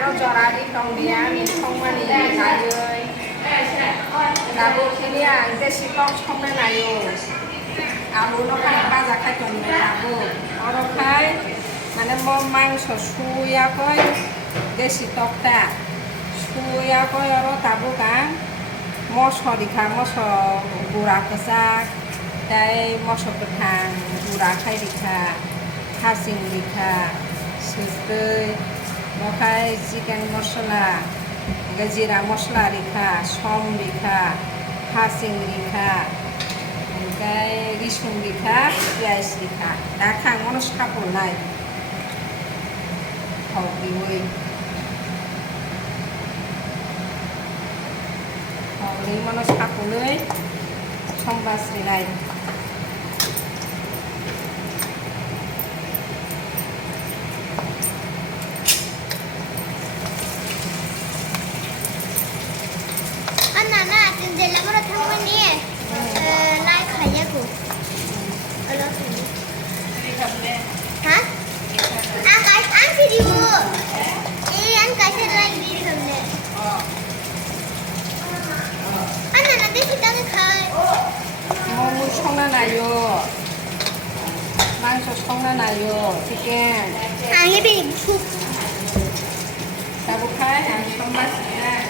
nó cho ra đi trong đi mình không mà đi cái rồi là bộ khi đi cái ship không cái này rồi lúa nó khai ba giá khai tuần này là bộ nó khai mà nó mang sốt suy coi cái ship ta suy coi nó tabu cả mosho đi khá mosho gura cái sa cái mosho cái hàng gura khai đi khá hạt sinh đi khá súp nó khai chicken masala cái zira masala đi khá som đi khá hạt sinh đi khá cái rishon đi khá rice đi khá đã khang nó sắp ổn này hậu đi vui hậu đi mà nó sắp ổn đấy xong bát này hả? Ăn video. Ăn cái sẽ like video này. Ăn là để kita khai. mau xong ra này vô mang cho xong ra này vô chicken Cái bên chụp. sao bố khai xong bát nha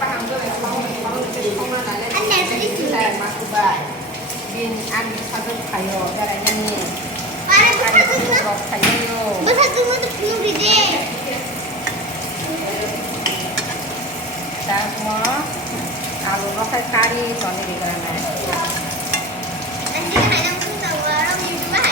paham rồi xong ra này Anh này sẽ đi chụp. masuk bài din ăn satu kayo caranya nih Para besar rot kayo besar semua tuh penuh gede. semua kalau lo kayak kari soalnya di sana Nanti kan ada pun tahu orang di rumah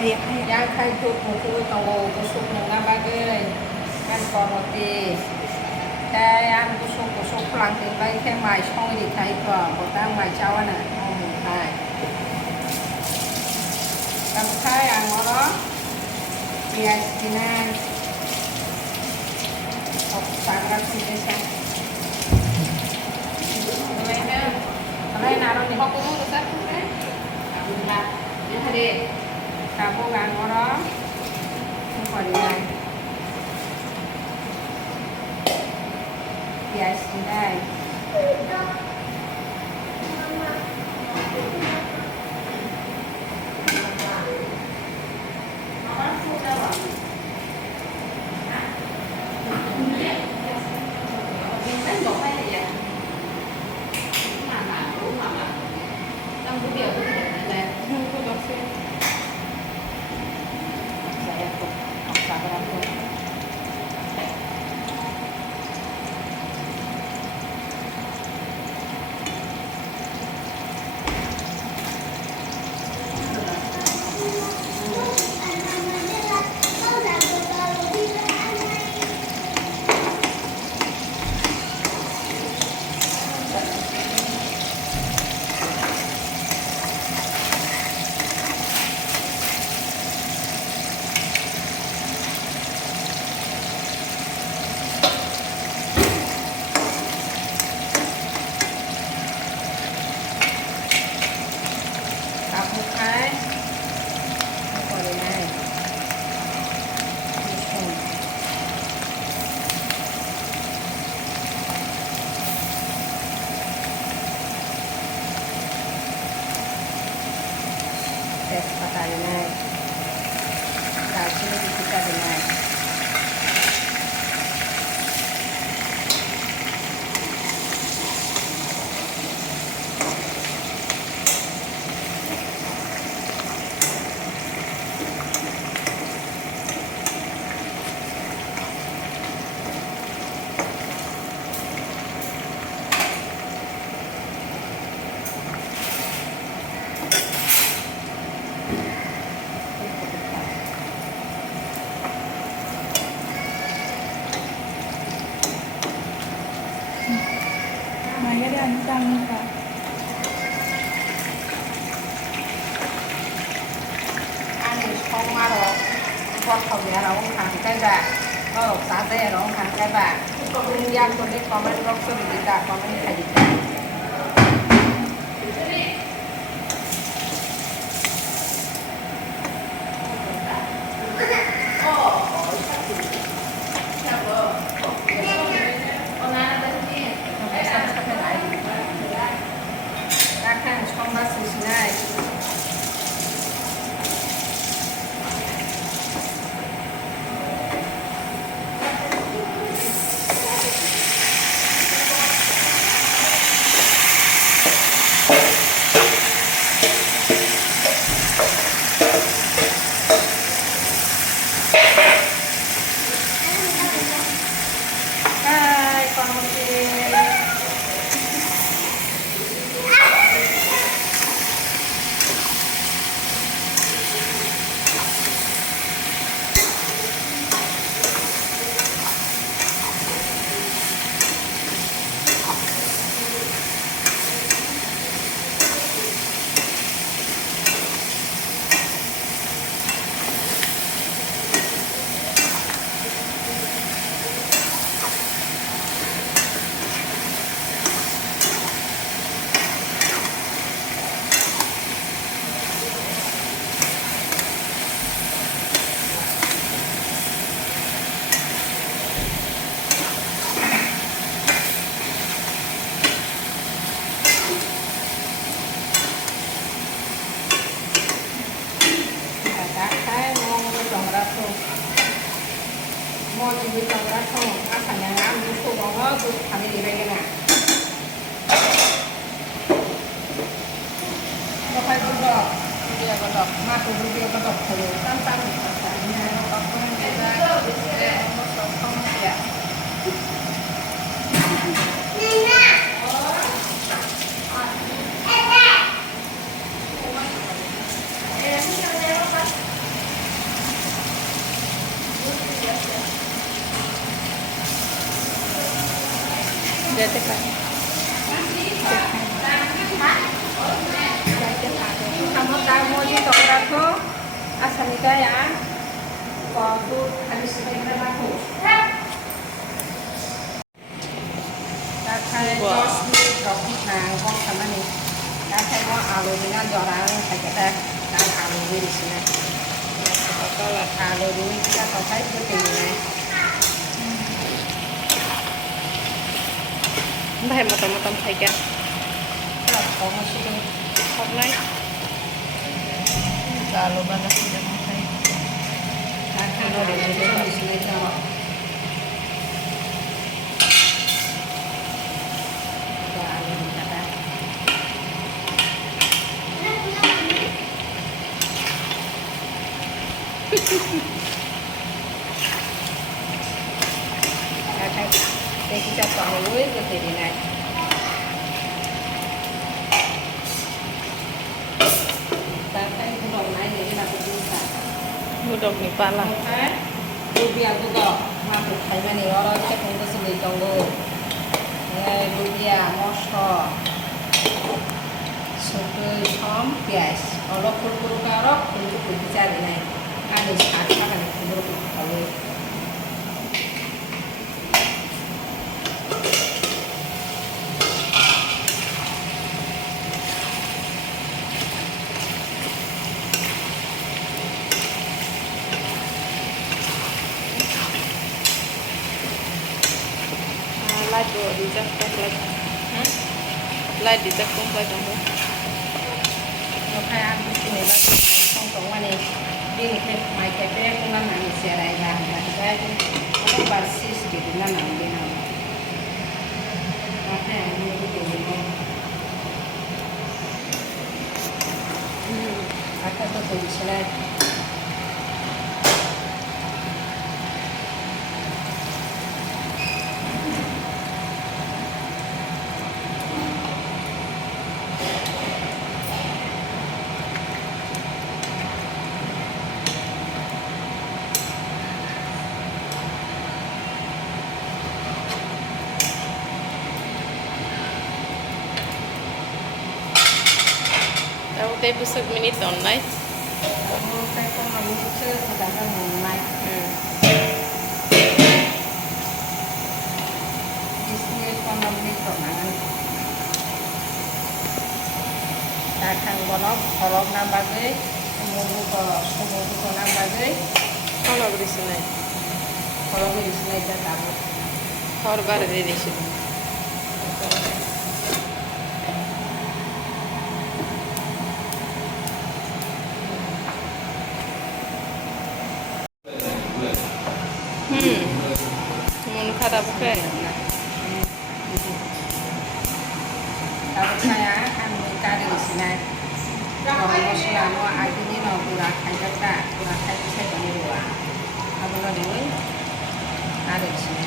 ada yang kayak tuh mungkin tahu busuk nggak bagai ăn còn một tí cái ăn cusuk phẳng thì lấy cái mài xong thì thấy của ta mài cháu này này cầm khai ăn nó đó thì ai xin ăn học sáng ra xin cái sáng cái này nào rồi thì học cũng được rất đấy là như thế đi cả cố gắng nó đó không phải đi này Yes, đây. Tepat ini, kasih kita dengan Maya dan Tangka. ăn thì không mà rồi con không nhớ đâu không hàng cái bạc nó độc giá tê nó không hàng cái bạc có bên giang con đấy có bên góc sơn đi cả có bên phải đi mua thì bây giờ đã không ăn phải nhà ăn đi phụ bóng nó tôi thằng đi về cái này nó phải cũng được bây giờ còn đọc mà tôi bây giờ còn đọc thử tam tam thì phải nhà nó có không cái ra nó không dạ Dete pa. kamu tahu mau di toko asal kita ya waktu habis kita aku Kakak bos ni kopi hàng con sama ni kakak mau alu ni kan orang kita kan alu di sini kalau alu ini kita pakai seperti ini Bahay matam-matam thay ka. có một số Hôm nay. Lalo ba na sila mo thay? kakak mau di sini coba alu ni kakak kakak kita chọn muối cái thì này ta thấy cái đồ này để là cái gì cả Budok ni pala. okay lumpia tu kok masuk kayak ni orang cek untuk sendiri tunggu lumpia moso suku som pias orang pur karok untuk bicara ini ada satu makan untuk kalau Light do di jak komplek. Light di jak komplek kamu. nó khai ăn cái này là không có ngoài này đi cái máy cái bé cũng làm ăn xe này là cái nó bán xí xí cái làm ăn bên nào nó khai ăn như cái gì không akan tu selai Tahu teh busuk minit online. kamu saya pun mau usaha sedangkan mau naik bisnis ekonomi keuangan akan bolok bolok nambagai semua nambagai Kalau beri sini. kalau di sini aja tahu Kau baru di sini. Mun kata bukan. Kalau saya akan menikah di sini kalau mau selama hari ini mau kurang aja tak kurang aja saya beli dua aku beli ada di sini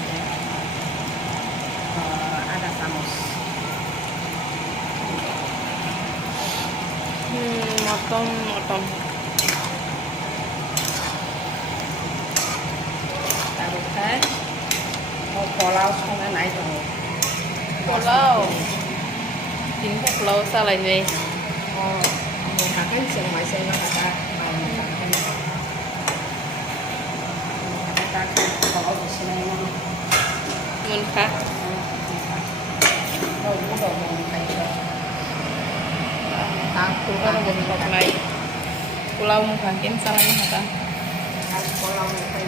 ada samus Motong. taruh kan mau pulau sungai naik tuh Pulau. Chính thức pulau salah ni. mau makan semua saya kata mau makan kata kalau di sini mau Mun kah? mau udah mau kayak Aku kan mun kok lai. Pulau mungkin salah ni kata. kalau mau